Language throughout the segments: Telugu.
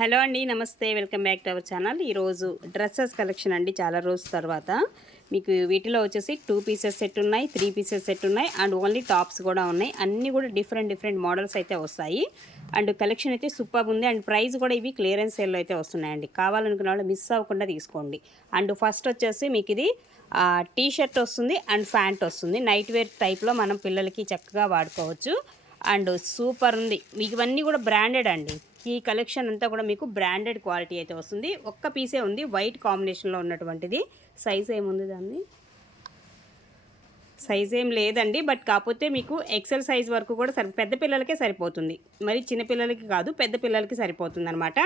హలో అండి నమస్తే. Welcome back to our channel. ఈరోజు డ్రెస్సెస్ కలెక్షన్ అండి చాలా రోజుల తర్వాత. మీకు వీటిలో వచ్చేసి టూ పీసెస్ సెట్ ఉన్నాయి త్రీ పీసెస్ సెట్ ఉన్నాయి అండ్ ఓన్లీ టాప్స్ కూడా ఉన్నాయి. అన్నీ కూడా డిఫరెంట్ డిఫరెంట్ మోడల్స్ అయితే వస్తాయి. అండ్ కలెక్షన్ అయితే సూపర్ ఉంది అండ్ ప్రైస్ కూడా ఇవి క్లియరెన్స్ సేల్లో అయితే వస్తున్నాయండి. కావాలనుకున్న వాళ్ళు మిస్ అవ్వకుండా తీసుకోండి. అండ్ ఫస్ట్ వచ్చేసి మీకు ఇది టీ షర్ట్ వస్తుంది అండ్ ప్యాంట్ వస్తుంది. నైట్ వేర్ టైప్లో మనం పిల్లలకి చక్కగా వాడుకోవచ్చు. అండ్ సూపర్ ఉంది. మీకు ఇవన్నీ కూడా బ్రాండెడ్ అండి. ఈ కలెక్షన్ అంతా కూడా మీకు బ్రాండెడ్ క్వాలిటీ అయితే వస్తుంది. ఒక్క పీసే ఉంది. వైట్ కాంబినేషన్లో ఉన్నటువంటిది. సైజ్ ఏముంది దాన్ని? సైజ్ ఏం లేదండి. బట్ కాకపోతే మీకు ఎక్సెల్ సైజ్ వరకు కూడా సరి పెద్ద పిల్లలకే సరిపోతుంది. మరి చిన్నపిల్లలకి కాదు పెద్ద పిల్లలకి సరిపోతుంది అనమాట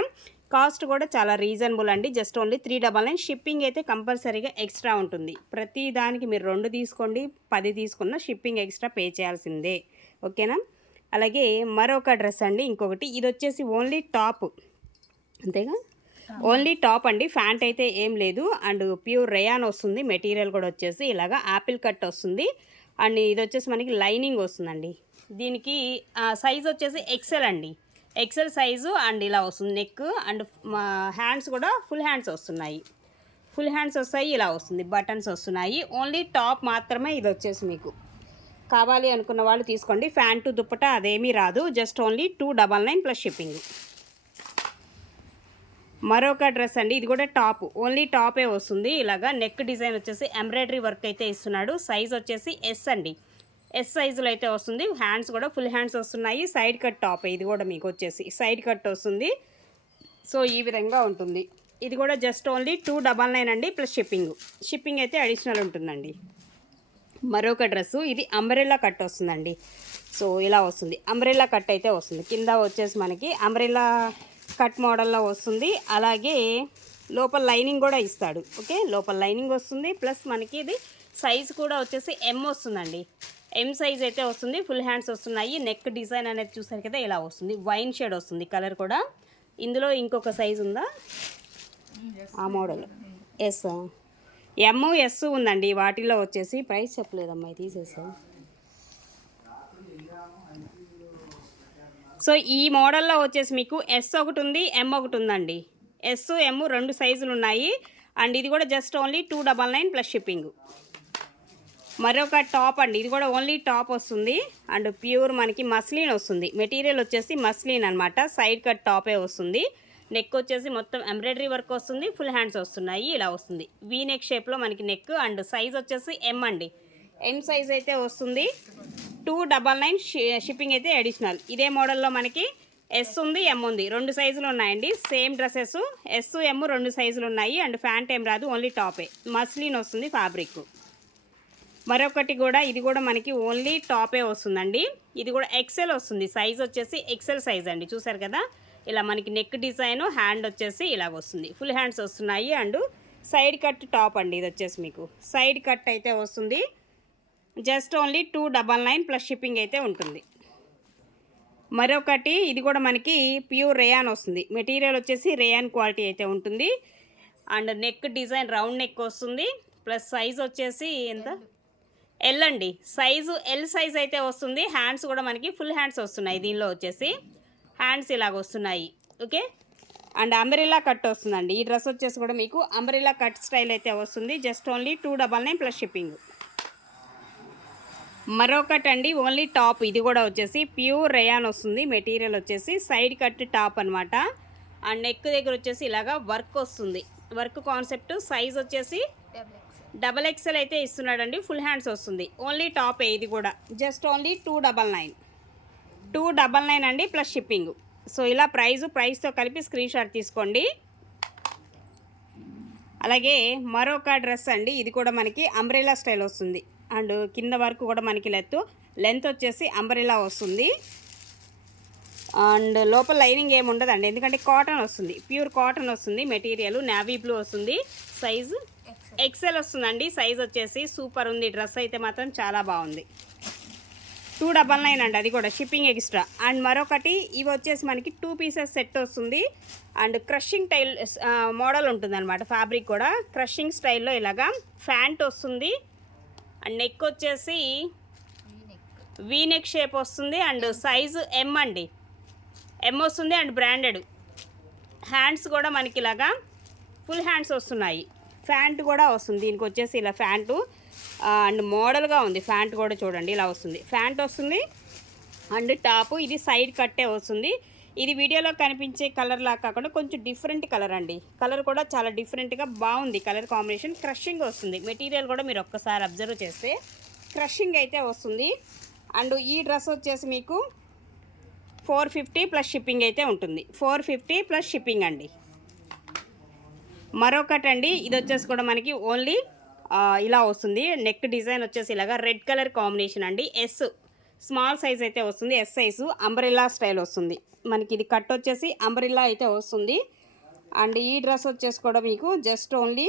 కాస్ట్ కూడా చాలా రీజనబుల్ అండి. Just only three double nine. Shipping అయితే కంపల్సరీగా ఎక్స్ట్రా ఉంటుంది. ప్రతి దానికి మీరు రెండు తీసుకోండి పది తీసుకున్న షిప్పింగ్ ఎక్స్ట్రా పే చేయాల్సిందే. ఓకేనా? అలాగే మరొక డ్రెస్ అండి ఇంకొకటి. ఇది వచ్చేసి ఓన్లీ టాప్. అంతేగా? ఓన్లీ టాప్ అండి ఫ్యాంట్ అయితే ఏం లేదు. అండ్ ప్యూర్ రేయాన్ వస్తుంది మెటీరియల్ కూడా వచ్చేసి ఇలాగా యాపిల్ కట్ వస్తుంది. అండ్ ఇది వచ్చేసి మనకి లైనింగ్ వస్తుందండి. దీనికి సైజ్ వచ్చేసి ఎక్సెల్ అండి. ఎక్సెల్ సైజు అండ్ ఇలా వస్తుంది నెక్. అండ్ హ్యాండ్స్ కూడా ఫుల్ హ్యాండ్స్ వస్తున్నాయి. ఫుల్ హ్యాండ్స్ వస్తాయి ఇలా వస్తుంది. బటన్స్ వస్తున్నాయి. ఓన్లీ టాప్ మాత్రమే ఇది వచ్చేసి మీకు. కావాలి అనుకున్న వాళ్ళు తీసుకోండి. ఫ్యాంటు దుప్పట అదేమీ రాదు. Just only two double nine plus shipping. మరొక డ్రెస్ అండి. ఇది కూడా టాప్. ఓన్లీ టాపే వస్తుంది. ఇలాగా నెక్ డిజైన్ వచ్చేసి ఎంబ్రాయిడరీ వర్క్ అయితే ఇస్తున్నాడు. సైజ్ వచ్చేసి ఎస్ అండి. ఎస్ సైజులో అయితే వస్తుంది. హ్యాండ్స్ కూడా ఫుల్ హ్యాండ్స్ వస్తున్నాయి. సైడ్ కట్ టాప్ ఇది కూడా మీకు వచ్చేసి సైడ్ కట్ వస్తుంది. సో ఈ విధంగా ఉంటుంది. ఇది కూడా just only two double nine అండి ప్లస్ షిప్పింగ్. షిప్పింగ్ అయితే అడిషనల్ ఉంటుందండి. మరొక డ్రెస్సు. ఇది అంబ్రెల్లా కట్ వస్తుందండి. సో ఇలా వస్తుంది. అంబ్రెల్లా కట్ అయితే వస్తుంది. కింద వచ్చేసి మనకి అంబ్రెల్లా కట్ మోడల్లో వస్తుంది. అలాగే లోపల లైనింగ్ కూడా ఇస్తాడు. ఓకే? లోపల లైనింగ్ వస్తుంది. ప్లస్ మనకి ఇది సైజ్ కూడా వచ్చేసి ఎం వస్తుందండి. ఎం సైజ్ అయితే వస్తుంది. ఫుల్ హ్యాండ్స్ వస్తున్నాయి. నెక్ డిజైన్ అనేది చూసారు కదా ఇలా వస్తుంది. వైన్ షేడ్ వస్తుంది కలర్ కూడా. ఇందులో ఇంకొక సైజ్ ఉందా? ఆ మోడల్. ఎస్ ఎమ్ ఎస్ ఉందండి. వాటిలో వచ్చేసి ప్రైస్ చెప్పలేదమ్మా ఇది తీసేసా సో ఈ మోడల్లో వచ్చేసి మీకు ఎస్ ఒకటి ఉంది ఎం ఒకటి ఉందండి. ఎస్ ఎమ్ రెండు సైజులు ఉన్నాయి. అండ్ ఇది కూడా just only two double nine plus shipping మరొక టాప్ అండి. ఇది కూడా ఓన్లీ టాప్ వస్తుంది. అండ్ ప్యూర్ మనకి మస్లిన్ వస్తుంది. మెటీరియల్ వచ్చేసి మస్లిన్ అనమాట సైడ్ కట్ టాపే వస్తుంది. నెక్ వచ్చేసి మొత్తం ఎంబ్రాయిడరీ వర్క్ వస్తుంది ఫుల్ హ్యాండ్స్ వస్తున్నాయి ఇలా వస్తుంది. వీ నెక్ షేప్లో మనకి నెక్ అండ్ సైజ్ వచ్చేసి ఎం అండి. ఎం సైజ్ అయితే వస్తుంది. టూ డబల్ నైన్ షిప్పింగ్ అయితే అడిషనల్ ఇదే మోడల్లో మనకి ఎస్ ఉంది ఎం ఉంది. రెండు సైజులు ఉన్నాయండి. సేమ్ డ్రెస్సెస్ ఎస్ ఎమ్ రెండు సైజులు ఉన్నాయి అండ్ ఫ్యాంట్ ఏం రాదు ఓన్లీ టాపే మస్లిన్ వస్తుంది ఫ్యాబ్రిక్ మరొకటి కూడా ఇది కూడా మనకి ఓన్లీ టాపే వస్తుందండి. ఇది కూడా ఎక్సెల్ వస్తుంది. సైజ్ వచ్చేసి ఎక్సెల్ సైజ్ అండి. చూసారు కదా? ఇలా మనకి నెక్ డిజైన్ హ్యాండ్ వచ్చేసి ఇలాగ వస్తుంది. ఫుల్ హ్యాండ్స్ వస్తున్నాయి అండ్ సైడ్ కట్ టాప్ అండి ఇది వచ్చేసి మీకు. సైడ్ కట్ అయితే వస్తుంది. Just only two double nine plus shipping అయితే ఉంటుంది. మరొకటి ఇది కూడా మనకి ప్యూర్ రేయాన్ వస్తుంది. మెటీరియల్ వచ్చేసి రేయాన్ క్వాలిటీ అయితే ఉంటుంది. And neck design round neck వస్తుంది. ప్లస్ సైజ్ వచ్చేసి ఎంత? ఎల్ అండి. సైజు ఎల్ సైజ్ అయితే వస్తుంది. హ్యాండ్స్ కూడా మనకి ఫుల్ హ్యాండ్స్ వస్తున్నాయి దీనిలో వచ్చేసి. హ్యాండ్స్ ఇలాగ వస్తున్నాయి. ఓకే? అండ్ అంబ్రెల్లా కట్ వస్తుందండి. ఈ డ్రెస్ వచ్చేసి కూడా మీకు అంబ్రెల్లా కట్ స్టైల్ అయితే వస్తుంది. Just only two double nine plus shipping. మరొకటి అండి ఓన్లీ టాప్. ఇది కూడా వచ్చేసి ప్యూర్ రేయాన్ వస్తుంది. మెటీరియల్ వచ్చేసి సైడ్ కట్ టాప్ అనమాట అండ్ నెక్ దగ్గర వచ్చేసి ఇలాగా వర్క్ వస్తుంది. వర్క్ కాన్సెప్ట్ సైజ్ వచ్చేసి డబల్ ఎక్సెల్ అయితే ఇస్తున్నాడండి. ఫుల్ హ్యాండ్స్ వస్తుంది. ఓన్లీ టాప్ ఇది కూడా. Just only two double nine. Two double nine అండి ప్లస్ షిప్పింగ్. సో ఇలా ప్రైజు ప్రైస్తో కలిపి స్క్రీన్ షాట్ తీసుకోండి. అలాగే మరొక డ్రెస్ అండి ఇది కూడా మనకి అంబ్రెలా స్టైల్ వస్తుంది. అండ్ కింద వరకు కూడా మనకి లెత్తు. లెంత్ వచ్చేసి అంబ్రెలా వస్తుంది. అండ్ లోపల లైనింగ్ ఏమి ఉండదండి ఎందుకంటే కాటన్ వస్తుంది. ప్యూర్ కాటన్ వస్తుంది మెటీరియల్ నావీ బ్లూ వస్తుంది. సైజు ఎక్సెల్ వస్తుందండి సైజ్ వచ్చేసి సూపర్ ఉంది డ్రెస్ అయితే మాత్రం చాలా బాగుంది. టూ డబల్ నైన్ అండి అది కూడా షిప్పింగ్ ఎక్స్ట్రా. అండ్ మరొకటి ఇవి వచ్చేసి మనకి టూ పీసెస్ సెట్ వస్తుంది. అండ్ క్రషింగ్ టైల్ మోడల్ ఉంటుంది అనమాట ఫ్యాబ్రిక్ కూడా. క్రషింగ్ స్టైల్లో ఇలాగా ఫ్యాంట్ వస్తుంది. అండ్ నెక్ వచ్చేసి వీ నెక్ షేప్ వస్తుంది. అండ్ సైజు ఎం అండి. ఎం వస్తుంది అండ్ బ్రాండెడ్. హ్యాండ్స్ కూడా మనకి ఇలాగా ఫుల్ హ్యాండ్స్ వస్తున్నాయి. ఫ్యాంట్ కూడా వస్తుంది. దీనికి వచ్చేసి ఇలా ఫ్యాంటు. అండ్ మోడల్గా ఉంది. ఫ్యాంట్ కూడా చూడండి ఇలా వస్తుంది. ఫ్యాంట్ వస్తుంది అండ్ టాప్. ఇది సైడ్ కట్టే వస్తుంది. ఇది వీడియోలో కనిపించే కలర్లా కాకుండా కొంచెం డిఫరెంట్ కలర్ అండి. కలర్ కూడా చాలా డిఫరెంట్గా బాగుంది. కలర్ కాంబినేషన్ క్రషింగ్ వస్తుంది. మెటీరియల్ కూడా మీరు ఒక్కసారి అబ్జర్వ్ చేస్తే క్రషింగ్ అయితే వస్తుంది. అండ్ ఈ డ్రెస్ వచ్చేసి మీకు ఫోర్ ఫిఫ్టీ ప్లస్ షిప్పింగ్ అయితే ఉంటుంది. ఫోర్ ఫిఫ్టీ ప్లస్ షిప్పింగ్ అండి. మరొకటి అండి ఇది వచ్చేసి కూడా మనకి ఓన్లీ ఇలా వస్తుంది. నెక్ డిజైన్ వచ్చేసి ఇలాగా రెడ్ కలర్ కాంబినేషన్ అండి. ఎస్ స్మాల్ సైజ్ అయితే వస్తుంది. ఎస్ సైజు అంబ్రెల్లా స్టైల్ వస్తుంది. మనకి ఇది కట్ వచ్చేసి అంబ్రెల్లా అయితే వస్తుంది. అండ్ ఈ డ్రెస్ వచ్చేసి కూడా మీకు just only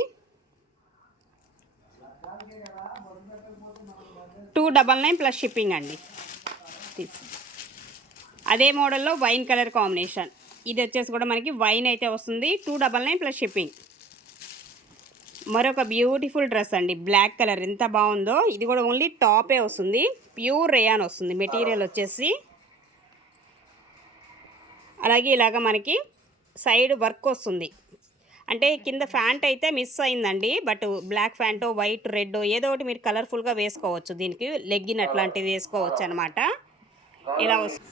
two double nine plus shipping అండి. అదే మోడల్లో వైన్ కలర్ కాంబినేషన్ ఇది వచ్చేసి కూడా మనకి వైన్ అయితే వస్తుంది. Two double nine plus shipping మరొక బ్యూటిఫుల్ డ్రెస్ అండి. బ్లాక్ కలర్ ఎంత బాగుందో. ఇది కూడా ఓన్లీ టాపే వస్తుంది. ప్యూర్ రేయాన్ వస్తుంది. మెటీరియల్ వచ్చేసి. అలాగే ఇలాగ మనకి సైడ్ వర్క్ వస్తుంది. అంటే కింద ఫ్యాంట్ అయితే మిస్ అయిందండి. బట్ బ్లాక్ ఫ్యాంటో వైట్ రెడ్ ఏదో ఒకటి మీరు కలర్ఫుల్గా వేసుకోవచ్చు. దీనికి లెగ్గిన్ అట్లాంటివి వేసుకోవచ్చు అనమాట ఇలా వస్తుంది.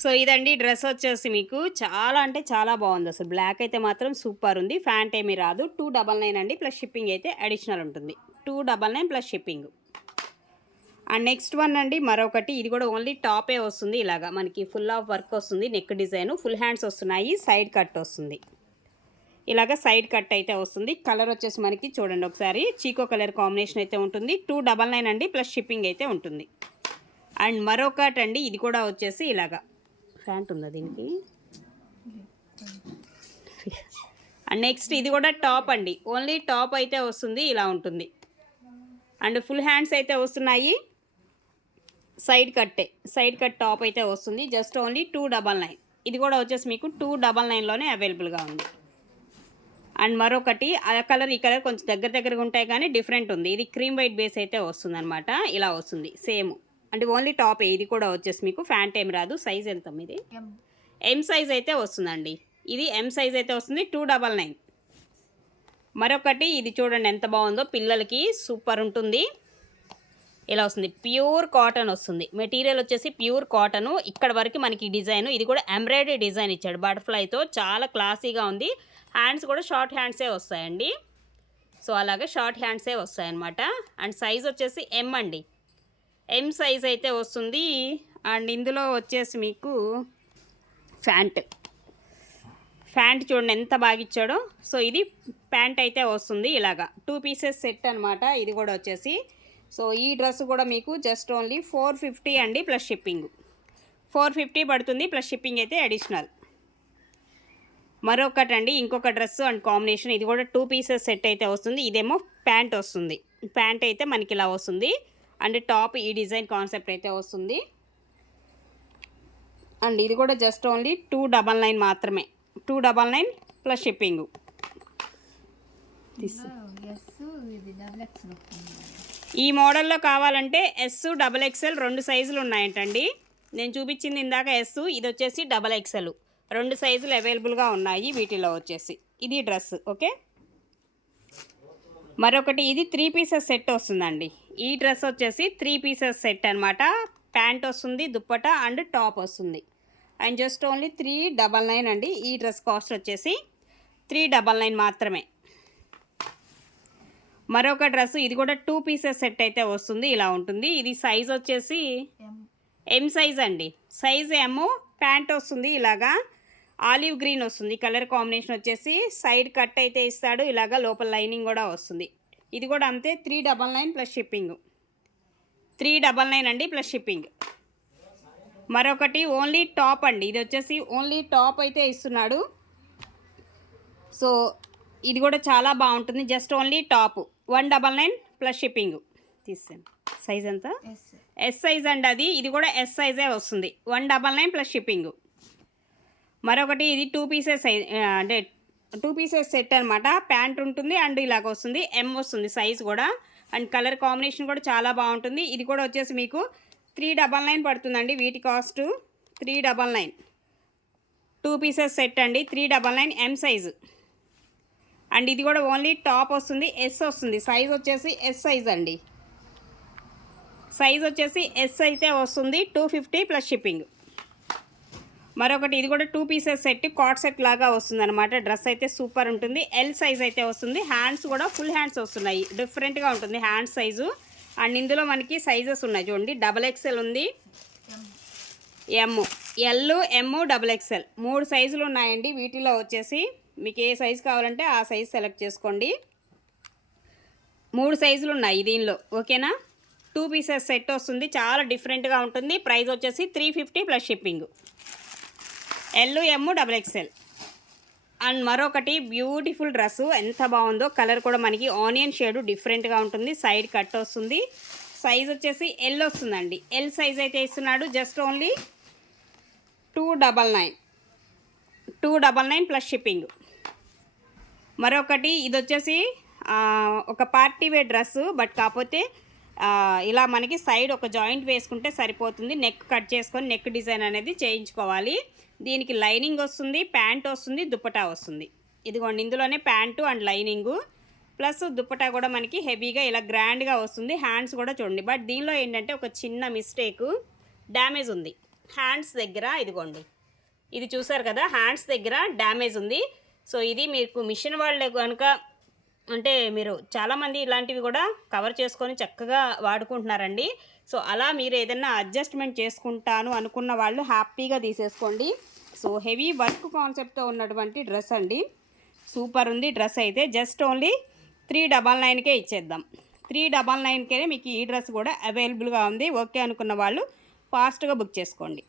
సో ఇదండి డ్రెస్ వచ్చేసి మీకు చాలా అంటే చాలా బాగుంది. అసలు బ్లాక్ అయితే మాత్రం సూపర్ ఉంది. ఫ్యాంట్ ఏమీ రాదు. టూ డబల్ నైన్ అండి. ప్లస్ షిప్పింగ్ అయితే అడిషనల్ ఉంటుంది. Two double nine plus shipping. And next one అండి మరొకటి. ఇది కూడా ఓన్లీ టాపే వస్తుంది ఇలాగా. మనకి ఫుల్ ఆఫ్ వర్క్ వస్తుంది. Neck design. ఫుల్ హ్యాండ్స్ వస్తున్నాయి. సైడ్ కట్ వస్తుంది. ఇలాగ సైడ్ కట్ అయితే వస్తుంది. కలర్ వచ్చేసి మనకి చూడండి ఒకసారి. చీకో కలర్ కాంబినేషన్ అయితే ఉంటుంది. టూ డబల్ నైన్ అండి. ప్లస్ షిప్పింగ్ అయితే ఉంటుంది. అండ్ మరొకటి అండి ఇది కూడా వచ్చేసి ఇలాగా. ఫ్యాంట్ ఉందా దీనికి? అండ్ నెక్స్ట్ ఇది కూడా టాప్ అండి. ఓన్లీ టాప్ అయితే వస్తుంది ఇలా ఉంటుంది. అండ్ ఫుల్ హ్యాండ్స్ అయితే వస్తున్నాయి. సైడ్ కట్టే సైడ్ కట్ టాప్ అయితే వస్తుంది. Just only two double nine. ఇది కూడా వచ్చేసి మీకు టూ డబల్ నైన్లోనే అవైలబుల్గా ఉంది. అండ్ మరొకటి ఆ కలర్ ఈ కలర్ కొంచెం దగ్గర దగ్గరగా ఉంటాయి కానీ డిఫరెంట్ ఉంది. ఇది క్రీమ్ వైట్ బేస్ అయితే వస్తుంది ఇలా వస్తుంది. సేమ్. అంటే ఓన్లీ టాప్ ఇది కూడా వచ్చేసి మీకు ఫ్యాంట్ ఏం రాదు సైజ్ ఎంత మీది? ఎం. సైజ్ అయితే వస్తుందండి. ఇది ఎం సైజ్ అయితే వస్తుంది టూ డబల్ నైన్. మరొకటి ఇది చూడండి ఎంత బాగుందో పిల్లలకి సూపర్ ఉంటుంది. ఇలా వస్తుంది ప్యూర్ కాటన్ వస్తుంది. మెటీరియల్ వచ్చేసి ప్యూర్ కాటన్. ఇక్కడ వరకు మనకి డిజైన్ ఇది కూడా ఎంబ్రాయిడరీ డిజైన్ ఇచ్చాడు బటర్ఫ్లైతో. చాలా క్లాసీగా ఉంది. హ్యాండ్స్ కూడా షార్ట్ హ్యాండ్సే వస్తాయండి. సో అలాగే షార్ట్ హ్యాండ్సే వస్తాయన్నమాట. అండ్ సైజ్ వచ్చేసి ఎం అండి. ఎం సైజ్ అయితే వస్తుంది. అండ్ ఇందులో వచ్చేసి మీకు ఫ్యాంట్ ప్యాంట్ చూడండి ఎంత బాగా ఇచ్చాడో. సో ఇది ప్యాంట్ అయితే వస్తుంది ఇలాగా. టూ పీసెస్ సెట్ అనమాట ఇది కూడా వచ్చేసి. సో ఈ డ్రెస్ కూడా మీకు జస్ట్ ఓన్లీ ఫోర్ ఫిఫ్టీ అండి ప్లస్ షిప్పింగ్. ఫోర్ ఫిఫ్టీ పడుతుంది ప్లస్ షిప్పింగ్ అయితే అడిషనల్. మరొకటి అండి ఇంకొక డ్రెస్ అండ్ కాంబినేషన్. ఇది కూడా టూ పీసెస్ సెట్ అయితే వస్తుంది. ఇదేమో ప్యాంట్ వస్తుంది. ప్యాంట్ అయితే మనకి ఇలా వస్తుంది. అండ్ టాప్ ఈ డిజైన్ కాన్సెప్ట్ అయితే వస్తుంది. అండ్ ఇది కూడా just only two double nine మాత్రమే. Two double nine plus shipping. ఈ మోడల్లో కావాలంటే ఎస్ డబల్ ఎక్స్ఎల్ రెండు సైజులు ఉన్నాయంటండి. నేను చూపించింది ఇందాక ఎస్ ఇది వచ్చేసి డబల్ ఎక్స్ఎల్ రెండు సైజులు అవైలబుల్గా ఉన్నాయి వీటిలో వచ్చేసి. ఇది డ్రెస్ ఓకే? మరొకటి ఇది త్రీ పీసెస్ సెట్ వస్తుందండి. ఈ డ్రెస్ వచ్చేసి త్రీ పీసెస్ సెట్ అనమాట ప్యాంట్ వస్తుంది దుప్పట అండ్ టాప్ వస్తుంది. And just only three double nine అండి. ఈ డ్రెస్ కాస్ట్ వచ్చేసి త్రీ డబల్ నైన్ మాత్రమే. మరొక డ్రెస్ ఇది కూడా టూ పీసెస్ సెట్ అయితే వస్తుంది ఇలా ఉంటుంది. ఇది సైజ్ వచ్చేసి ఎం. సైజ్ అండి. సైజ్ ఏమో ప్యాంట్ వస్తుంది ఇలాగా. ఆలివ్ గ్రీన్ వస్తుంది కలర్ కాంబినేషన్ వచ్చేసి సైడ్ కట్ అయితే ఇస్తాడు ఇలాగా లోపల లైనింగ్ కూడా వస్తుంది. ఇది కూడా అంతే three double nine plus shipping three double nine అండి ప్లస్ షిప్పింగ్ మరొకటి ఓన్లీ టాప్ అండి. ఇది వచ్చేసి ఓన్లీ టాప్ అయితే ఇస్తున్నాడు. సో ఇది కూడా చాలా బాగుంటుంది. Just only top one double nine plus shipping తీసాను సైజ్ ఎంత? ఎస్ సైజ్ అండి అది. ఇది కూడా ఎస్ సైజే వస్తుంది. One double nine plus shipping మరొకటి ఇది టూ పీసెస్ అంటే టూ పీసెస్ సెట్ అనమాట ప్యాంట్ ఉంటుంది అండ్ ఇలాగ వస్తుంది. ఎం వస్తుంది సైజ్ కూడా. అండ్ కలర్ కాంబినేషన్ కూడా చాలా బాగుంటుంది. ఇది కూడా వచ్చేసి మీకు త్రీ డబల్ నైన్ పడుతుందండి. వీటి cost three double nine two pieces set అండి. Three double nine M size and ఇది కూడా ఓన్లీ టాప్ వస్తుంది. ఎస్ వస్తుంది. సైజ్ వచ్చేసి ఎస్ సైజ్ అండి. సైజ్ వచ్చేసి ఎస్ అయితే వస్తుంది. టూ ఫిఫ్టీ ప్లస్ షిప్పింగ్ మరొకటి ఇది కూడా two pieces set cot set లాగా వస్తుంది అనమాట డ్రెస్ అయితే సూపర్ ఉంటుంది. ఎల్ సైజ్ అయితే వస్తుంది. హ్యాండ్స్ కూడా ఫుల్ హ్యాండ్స్ వస్తున్నాయి. డిఫరెంట్గా ఉంటుంది హ్యాండ్ సైజు అండ్ ఇందులో మనకి సైజెస్ ఉన్నాయి. చూడండి డబల్ ఎక్సెల్ ఉంది. M L M double XL మూడు సైజులు ఉన్నాయండి. వీటిలో వచ్చేసి మీకు ఏ సైజు కావాలంటే ఆ సైజు సెలెక్ట్ చేసుకోండి. మూడు సైజులు ఉన్నాయి దీనిలో. ఓకేనా? టూ పీసెస్ సెట్ వస్తుంది. చాలా డిఫరెంట్గా ఉంటుంది. ప్రైస్ వచ్చేసి three fifty plus shipping L M double XL and మరొకటి బ్యూటిఫుల్ డ్రెస్సు ఎంత బాగుందో కలర్ కూడా మనకి ఆనియన్ షేడ్ డిఫరెంట్గా ఉంటుంది. సైడ్ కట్ వస్తుంది. సైజ్ వచ్చేసి ఎల్ వస్తుందండి. ఎల్ సైజ్ అయితే ఇస్తున్నాడు. Just only two double nine two double nine plus shipping మరొకటి ఇది వచ్చేసి ఒక పార్టీ వేర్ డ్రెస్సు బట్ కాకపోతే ఇలా మనకి సైడ్ ఒక జాయింట్ వేసుకుంటే సరిపోతుంది. నెక్ కట్ చేసుకొని నెక్ డిజైన్ అనేది చేయించుకోవాలి. దీనికి లైనింగ్ వస్తుంది ప్యాంట్ వస్తుంది దుప్పటా వస్తుంది. ఇదిగోండి ఇందులోనే pant and lining. Plus dupatta కూడా మనకి హెవీగా ఇలా గ్రాండ్గా వస్తుంది. హ్యాండ్స్ కూడా చూడండి. బట్ దీనిలో ఏంటంటే ఒక చిన్న మిస్టేక్ డ్యామేజ్ ఉంది. హ్యాండ్స్ దగ్గర ఇదిగోండి. ఇది చూసారు కదా హ్యాండ్స్ దగ్గర డ్యామేజ్ ఉంది. సో ఇది మీకు మిషన్ వాళ్ళు కనుక అంటే మీరు చాలామంది ఇలాంటివి కూడా కవర్ చేసుకొని చక్కగా వాడుకుంటున్నారండి. సో అలా మీరు ఏదైనా అడ్జస్ట్మెంట్ చేసుకుంటాను అనుకున్న వాళ్ళు హ్యాపీగా తీసేసుకోండి. సో హెవీ వర్క్ కాన్సెప్ట్తో ఉన్నటువంటి డ్రెస్ అండి. సూపర్ ఉంది డ్రెస్ అయితే. జస్ట్ ఓన్లీ త్రీ డబల్ నైన్కే ఇచ్చేద్దాం. త్రీ డబల్ నైన్కే మీకు ఈ డ్రెస్ కూడా అవైలబుల్గా ఉంది. ఓకే అనుకున్న వాళ్ళు ఫాస్ట్గా బుక్ చేసుకోండి.